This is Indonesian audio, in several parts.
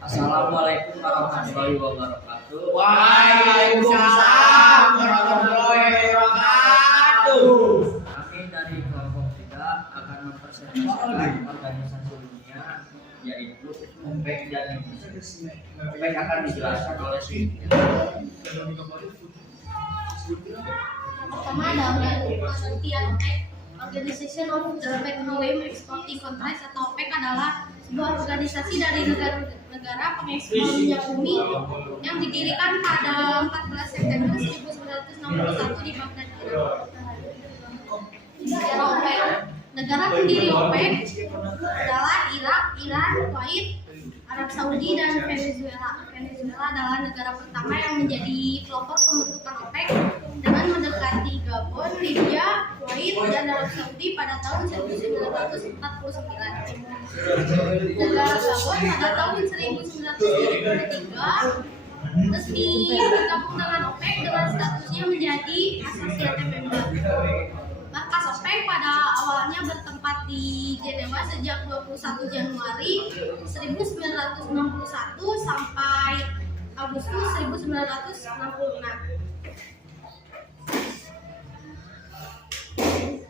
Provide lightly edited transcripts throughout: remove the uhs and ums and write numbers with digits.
Assalamualaikum warahmatullahi wabarakatuh. Waalaikumsalam warahmatullahi wabarakatuh. Kami dari kelompok 3 akan mempresentasikan organisasi dunia, yaitu OPEC dan UNICEF. OPEC akan dijelaskan oleh Siti. Pertama ada pengertian OPEC. Organization of the Petroleum Exporting Countries atau OPEC adalah sebuah organisasi dari negara pengekspor minyak bumi yang didirikan pada 14 September 1961 di Baghdad, Irak. Negara OPEC, negara pendiri OPEC adalah Irak, Iran, Kuwait, Arab Saudi, dan Venezuela. Venezuela adalah negara pertama yang menjadi pelopor pembentukan OPEC dengan mendekati Gabon, Libya, Kuwait, dan Arab Saudi pada tahun 1949. Negara Gabon pada tahun 1973 resmi bergabung dengan OPEC dengan statusnya menjadi Associated Member. Markas OPEC pada awalnya bertempat di Jenewa sejak 21 Januari 1961 sampai Agustus 1966.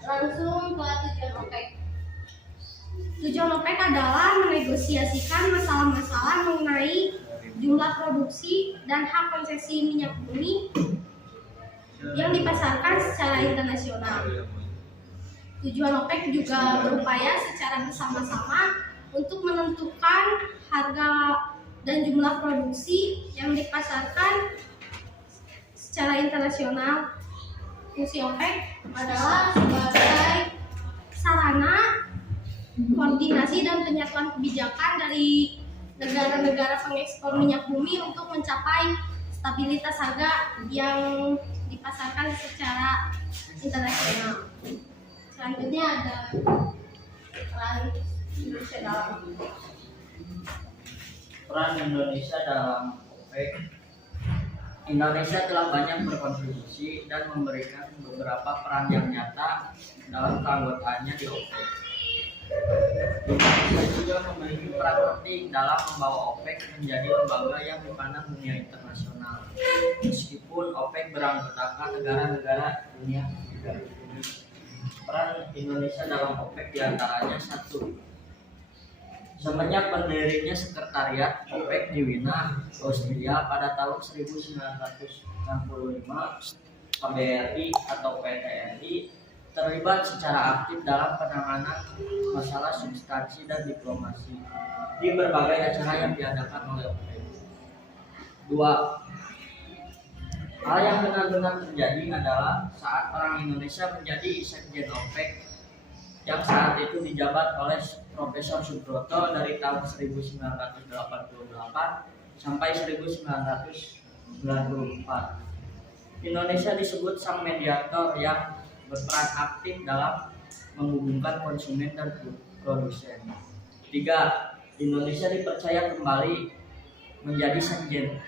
Langsung ke tujuan OPEC. Tujuan OPEC adalah menegosiasikan masalah-masalah mengenai jumlah produksi dan hak konsesi minyak bumi yang dipasarkan secara internasional. Tujuan OPEC juga berupaya secara bersama-sama untuk menentukan harga dan jumlah produksi yang dipasarkan secara internasional. Fungsi OPEC adalah sebagai sarana koordinasi dan penyatuan kebijakan dari negara-negara pengekspor minyak bumi untuk mencapai stabilitas harga yang dipasarkan secara internasional. Selanjutnya ada peran Indonesia dalam OPEC. Indonesia telah banyak berkontribusi dan memberikan beberapa peran yang nyata dalam keanggotaannya di OPEC. Indonesia juga memiliki peran penting dalam membawa OPEC menjadi lembaga yang dipandang dunia internasional. Meskipun OPEC beranggotakan negara-negara dunia ketiga. Peran Indonesia dalam OPEC diantaranya: 1. Semenjak berdirinya sekretariat OPEC di Wina, Austria pada tahun 1965, KBRI atau PTRI terlibat secara aktif dalam penanganan masalah substansi dan diplomasi di berbagai acara yang diadakan oleh OPEC. 2. Hal yang benar-benar terjadi adalah saat orang Indonesia menjadi sekjen OPEC yang saat itu dijabat oleh Profesor Subroto dari tahun 1988 sampai 1994. Indonesia disebut sang mediator yang berperan aktif dalam menghubungkan konsumen dan produsen. 3. Indonesia dipercaya kembali menjadi sekjen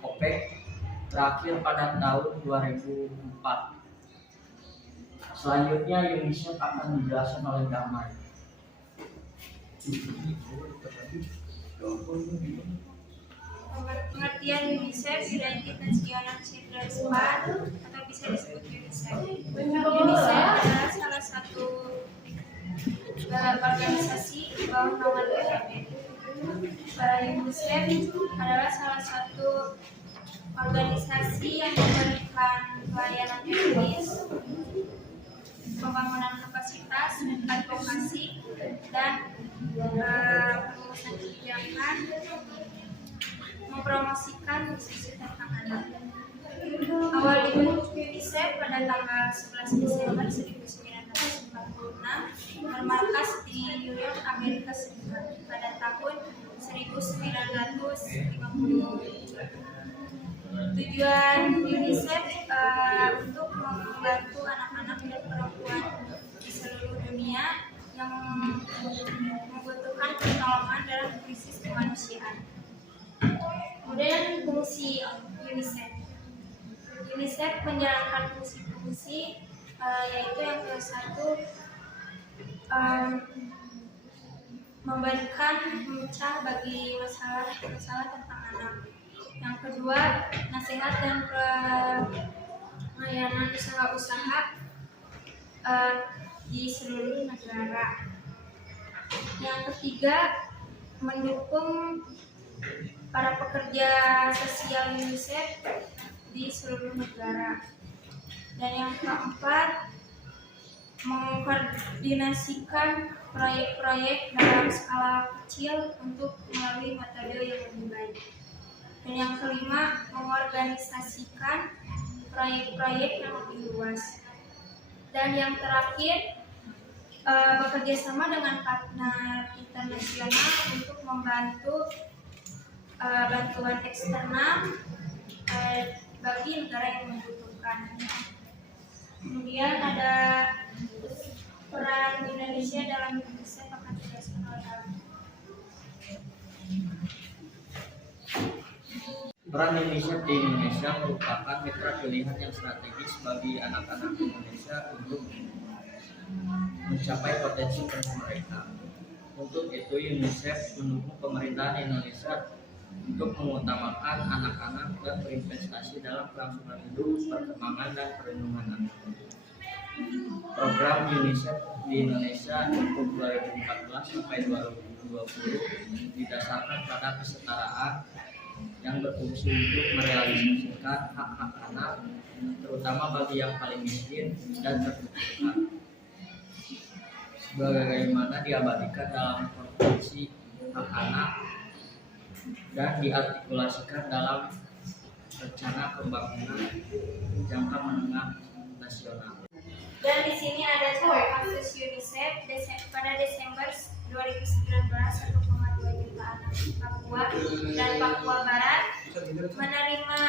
OPEC terakhir pada tahun 2004. Selanjutnya UNICEF akan dijelaskan oleh Damai. Pengertian UNICEF, United Nations Children's Fund atau bisa disebut UNICEF. UNICEF adalah salah satu organisasi di bawah naungan PBB. UNICEF adalah salah satu organisasi yang memberikan pelayanan teknis, pembangunan kapasitas, advokasi, dan perumusan kebijakan, mempromosikan isu tentang anak. Awal dibentuk UNICEF pada tanggal 11 Desember 1946, bermarkas di New York, Amerika Serikat pada tahun 1957. Tujuan UNICEF untuk membantu anak-anak dan perempuan di seluruh dunia yang membutuhkan pertolongan dalam krisis kemanusiaan. Kemudian fungsi UNICEF. UNICEF menjalankan fungsi-fungsi yaitu yang ke-1, memecah bagi masalah tentang anak. Yang kedua, nasihat dan pelayanan usaha-usaha di seluruh negara. Yang ketiga, mendukung para pekerja sosial UNICEF di seluruh negara. Dan yang keempat, mengkoordinasikan proyek-proyek dalam skala kecil untuk melalui metode yang lebih baik. Dan yang kelima, mengorganisasikan proyek-proyek yang lebih luas. Dan yang terakhir, bekerja sama dengan partner internasional untuk membantu bantuan eksternal bagi negara yang membutuhkan. Kemudian ada peran Indonesia dalam UNICEF akan dijelaskan oleh Ali. Peran UNICEF di Indonesia merupakan mitra pilihan yang strategis bagi anak-anak Indonesia untuk mencapai potensi penuh mereka. Untuk itu, UNICEF mendukung pemerintahan Indonesia untuk mengutamakan anak-anak dan berinvestasi dalam kelangsungan hidup, perkembangan, dan perlindungan anak. Program UNICEF di Indonesia untuk 2014 sampai 2020 didasarkan pada kesetaraan yang berfungsi untuk merealisasikan hak-hak anak, terutama bagi yang paling miskin dan terbutuhkan, sebagaimana diabadikan dalam konvensi hak anak dan diartikulasikan dalam rencana pembangunan jangka menengah nasional. Dan di sini ada kasus UNICEF pada Desember 2019, 1,2 juta anak di Papua dan Papua Barat menerima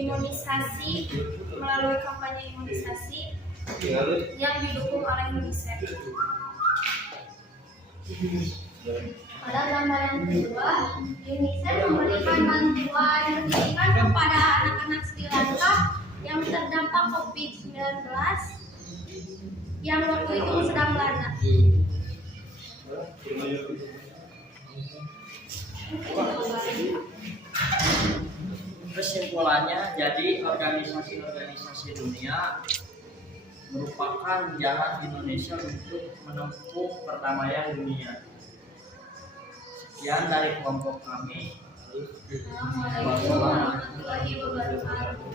imunisasi melalui kampanye imunisasi yang didukung oleh UNICEF. Pada gambar yang kedua, UNICEF memberikan bantuan pendidikan kepada anak-anak Sri Lanka yang terdampak COVID-19 yang waktu itu sedang melanda. Kesimpulannya, jadi organisasi-organisasi dunia merupakan jalan Indonesia untuk menempuh perdamaian dunia. Sekian dari kelompok kami. Wassalamualaikum warahmatullahi wabarakatuh.